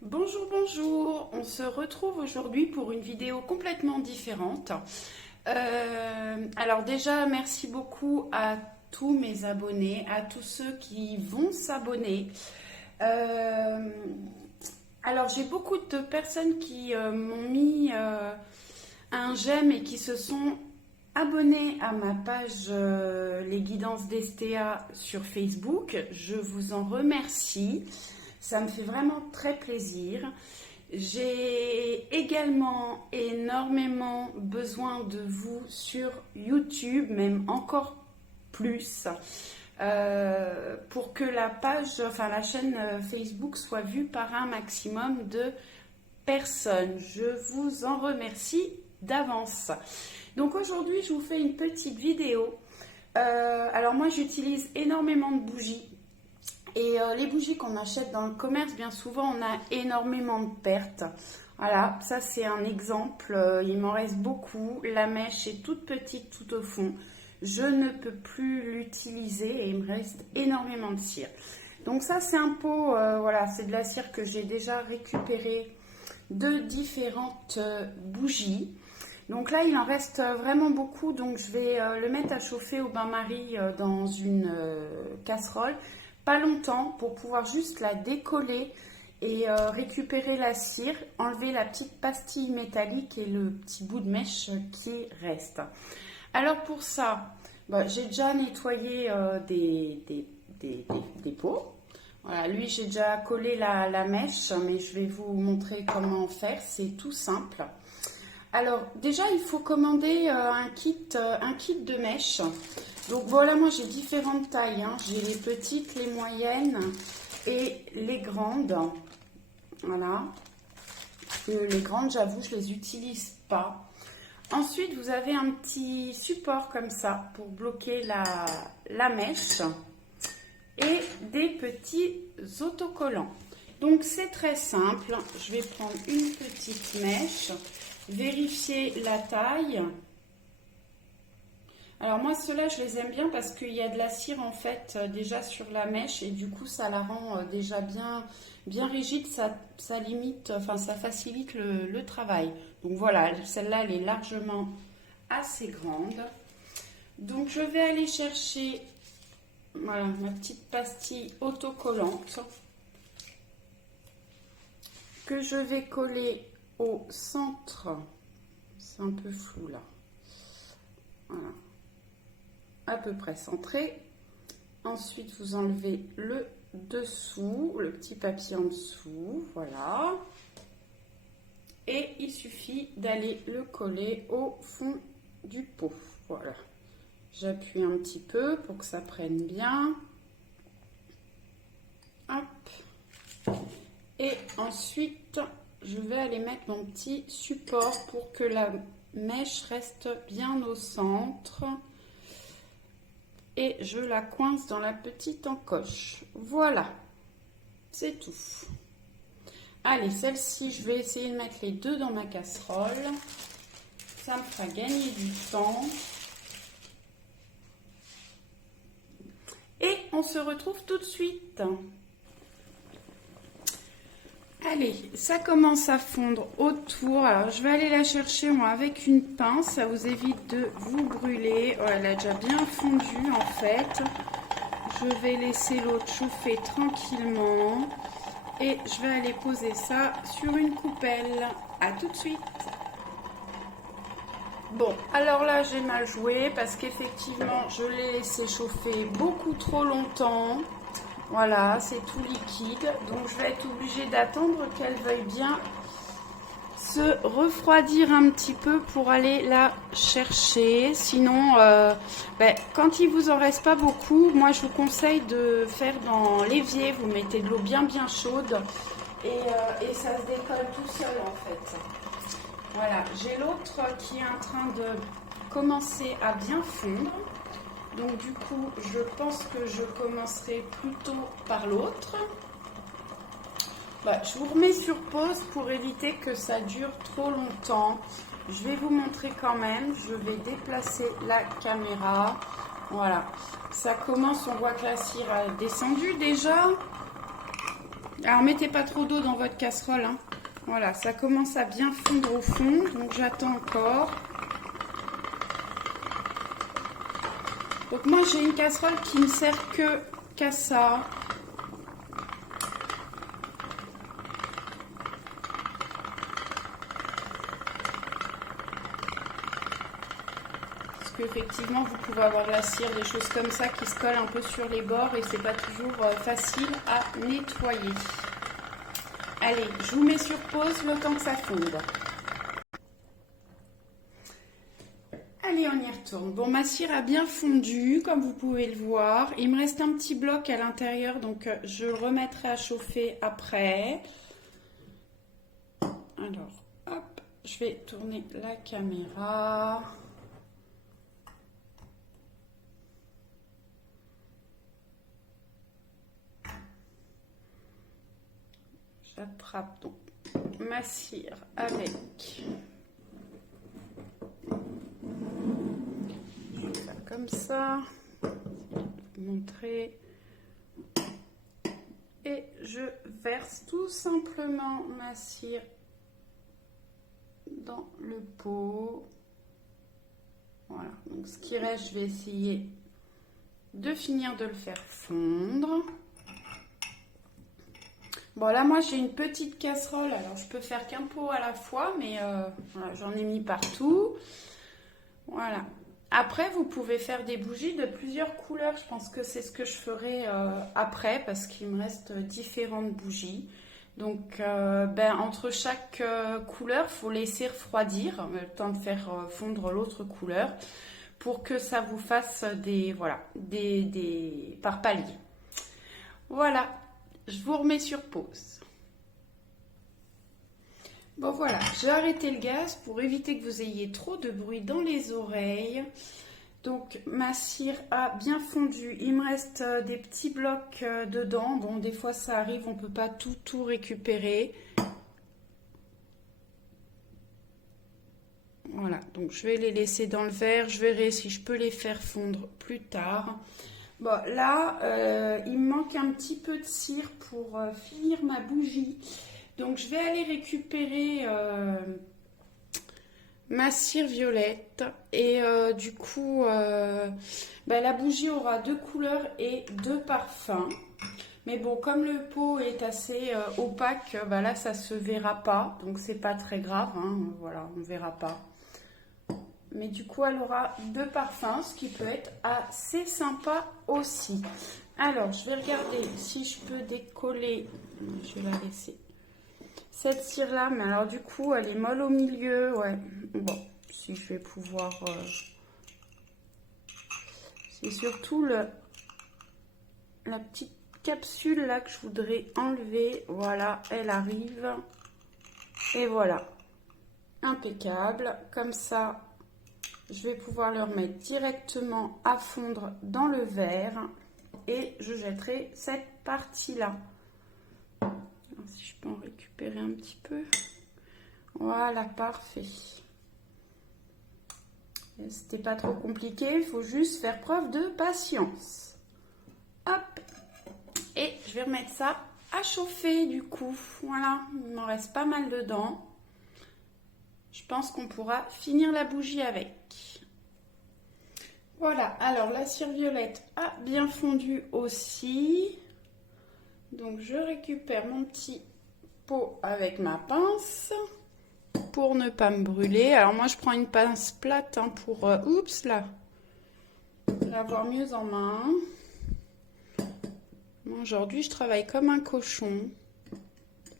Bonjour, bonjour, on se retrouve aujourd'hui pour une vidéo complètement différente. Alors déjà, merci beaucoup à tous mes abonnés, à tous ceux qui vont s'abonner. Alors j'ai beaucoup de personnes qui m'ont mis un j'aime et qui se sont abonnés à ma page Les Guidances d'Estéa sur Facebook. Je vous en remercie. Ça me fait vraiment très plaisir. J'ai également énormément besoin de vous sur YouTube, même encore plus, pour que la chaîne Facebook soit vue par un maximum de personnes. Je vous en remercie d'avance. Donc aujourd'hui, je vous fais une petite vidéo. Alors moi, j'utilise énormément de bougies. Et les bougies qu'on achète dans le commerce, bien souvent, on a énormément de pertes. Voilà, ça c'est un exemple. Il m'en reste beaucoup. La mèche est toute petite tout au fond. Je ne peux plus l'utiliser et il me reste énormément de cire. Donc ça c'est un pot, voilà, c'est de la cire que j'ai déjà récupérée de différentes bougies. Donc là il en reste vraiment beaucoup, donc je vais le mettre à chauffer au bain-marie dans une casserole. Pas longtemps pour pouvoir juste la décoller et récupérer la cire, enlever la petite pastille métallique et le petit bout de mèche qui reste. Alors pour ça, j'ai déjà nettoyé des pots. Voilà, lui j'ai déjà collé la mèche, mais je vais vous montrer comment faire, c'est tout simple. Alors déjà il faut commander un kit de mèches. Donc voilà, moi j'ai différentes tailles, hein. J'ai les petites, les moyennes et les grandes. Voilà. Les grandes, j'avoue, je les utilise pas. Ensuite, vous avez un petit support comme ça pour bloquer la mèche et des petits autocollants. Donc c'est très simple. Je vais prendre une petite mèche, vérifier la taille. Alors moi ceux-là je les aime bien parce qu'il y a de la cire en fait déjà sur la mèche et du coup ça la rend déjà bien rigide, ça limite, enfin ça facilite le travail. Donc voilà, celle-là elle est largement assez grande. Donc je vais aller chercher voilà, ma petite pastille autocollante que je vais coller au centre. C'est un peu flou là. Voilà. À peu près centré. Ensuite, vous enlevez le dessous, le petit papier en dessous, voilà. Et il suffit d'aller le coller au fond du pot, voilà. J'appuie un petit peu pour que ça prenne bien. Hop. Et ensuite, je vais aller mettre mon petit support pour que la mèche reste bien au centre. Et je la coince dans la petite encoche. Voilà, c'est tout. Allez, celle-ci, je vais essayer de mettre les deux dans ma casserole. Ça me fera gagner du temps. Et on se retrouve tout de suite. Allez, ça commence à fondre autour. Alors, je vais aller la chercher moi avec une pince. Ça vous évite de vous brûler. Oh, elle a déjà bien fondu en fait. Je vais laisser l'autre chauffer tranquillement. Et je vais aller poser ça sur une coupelle. À tout de suite. Bon, alors là, j'ai mal joué parce qu'effectivement, je l'ai laissé chauffer beaucoup trop longtemps. Voilà, c'est tout liquide, donc je vais être obligée d'attendre qu'elle veuille bien se refroidir un petit peu pour aller la chercher. Sinon, quand il vous en reste pas beaucoup, moi je vous conseille de faire dans l'évier. Vous mettez de l'eau bien chaude et ça se décolle tout seul en fait. Voilà, j'ai l'autre qui est en train de commencer à bien fondre. Donc du coup, je pense que je commencerai plutôt par l'autre. Je vous remets sur pause pour éviter que ça dure trop longtemps. Je vais vous montrer quand même. Je vais déplacer la caméra. Voilà, ça commence, on voit que la cire a descendu déjà. Alors, mettez pas trop d'eau dans votre casserole, hein. Voilà, ça commence à bien fondre au fond, donc j'attends encore. Donc moi, j'ai une casserole qui ne sert qu'à ça. Parce qu'effectivement, vous pouvez avoir de la cire, des choses comme ça qui se collent un peu sur les bords et c'est pas toujours facile à nettoyer. Allez, je vous mets sur pause le temps que ça fonde. Allez, on y retourne. Bon, ma cire a bien fondu, comme vous pouvez le voir. Il me reste un petit bloc à l'intérieur, donc je le remettrai à chauffer après. Alors, hop, je vais tourner la caméra. J'attrape donc ma cire avec... Je vais faire comme ça. Je vais vous montrer. Et je verse tout simplement ma cire dans le pot. Voilà. Donc ce qui reste, je vais essayer de finir de le faire fondre. Bon, là, moi, j'ai une petite casserole. Alors, je peux faire qu'un pot à la fois, mais voilà, j'en ai mis partout. Voilà. Après, vous pouvez faire des bougies de plusieurs couleurs. Je pense que c'est ce que je ferai après, parce qu'il me reste différentes bougies. Donc, entre chaque couleur, il faut laisser refroidir, le temps de faire fondre l'autre couleur, pour que ça vous fasse des par palier. Voilà. Je vous remets sur pause. Bon voilà, j'ai arrêté le gaz pour éviter que vous ayez trop de bruit dans les oreilles. Donc ma cire a bien fondu. Il me reste des petits blocs dedans. Bon, des fois ça arrive, on ne peut pas tout récupérer. Voilà, donc je vais les laisser dans le verre. Je verrai si je peux les faire fondre plus tard. Bon, là, il me manque un petit peu de cire pour finir ma bougie. Donc, je vais aller récupérer ma cire violette. Et du coup, la bougie aura 2 couleurs et 2 parfums. Mais bon, comme le pot est assez opaque, là, ça se verra pas. Donc, c'est pas très grave, hein. Voilà, on verra pas. Mais du coup, elle aura 2 parfums, ce qui peut être assez sympa aussi. Alors, je vais regarder si je peux décoller. Je vais la laisser. Cette cire-là, mais alors du coup, elle est molle au milieu. Ouais, bon, si je vais pouvoir... C'est surtout la petite capsule là que je voudrais enlever. Voilà, elle arrive. Et voilà, impeccable. Comme ça... Je vais pouvoir le remettre directement à fondre dans le verre et je jetterai cette partie-là. Si je peux en récupérer un petit peu. Voilà, parfait. C'était pas trop compliqué, il faut juste faire preuve de patience. Hop! Et je vais remettre ça à chauffer du coup. Voilà, il m'en reste pas mal dedans. Je pense qu'on pourra finir la bougie avec. Voilà, alors la cire violette a bien fondu aussi. Donc je récupère mon petit pot avec ma pince pour ne pas me brûler. Alors moi je prends une pince plate pour l'avoir mieux en main. Aujourd'hui je travaille comme un cochon.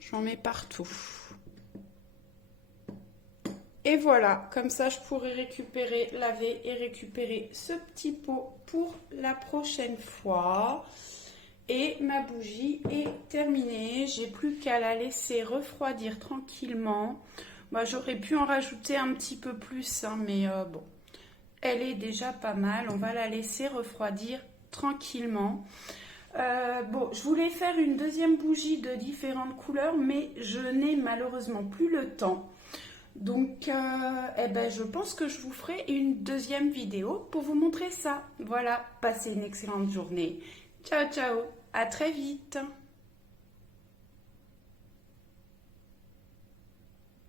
J'en mets partout. Et voilà, comme ça je pourrai récupérer, laver et récupérer ce petit pot pour la prochaine fois. Et ma bougie est terminée. J'ai plus qu'à la laisser refroidir tranquillement. J'aurais pu en rajouter un petit peu plus, mais bon, elle est déjà pas mal. On va la laisser refroidir tranquillement. Je voulais faire une deuxième bougie de différentes couleurs, mais je n'ai malheureusement plus le temps. Donc, je pense que je vous ferai une deuxième vidéo pour vous montrer ça. Voilà, passez une excellente journée. Ciao, ciao, à très vite.